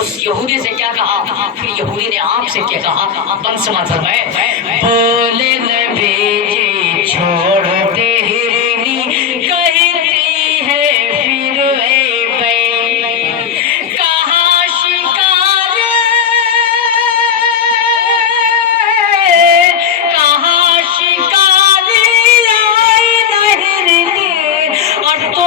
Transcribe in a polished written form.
اس یہودی سے کیا کہا؟ پھر یہودی نے آپ سے کیا کہا؟ بن سما فرمائے، بولے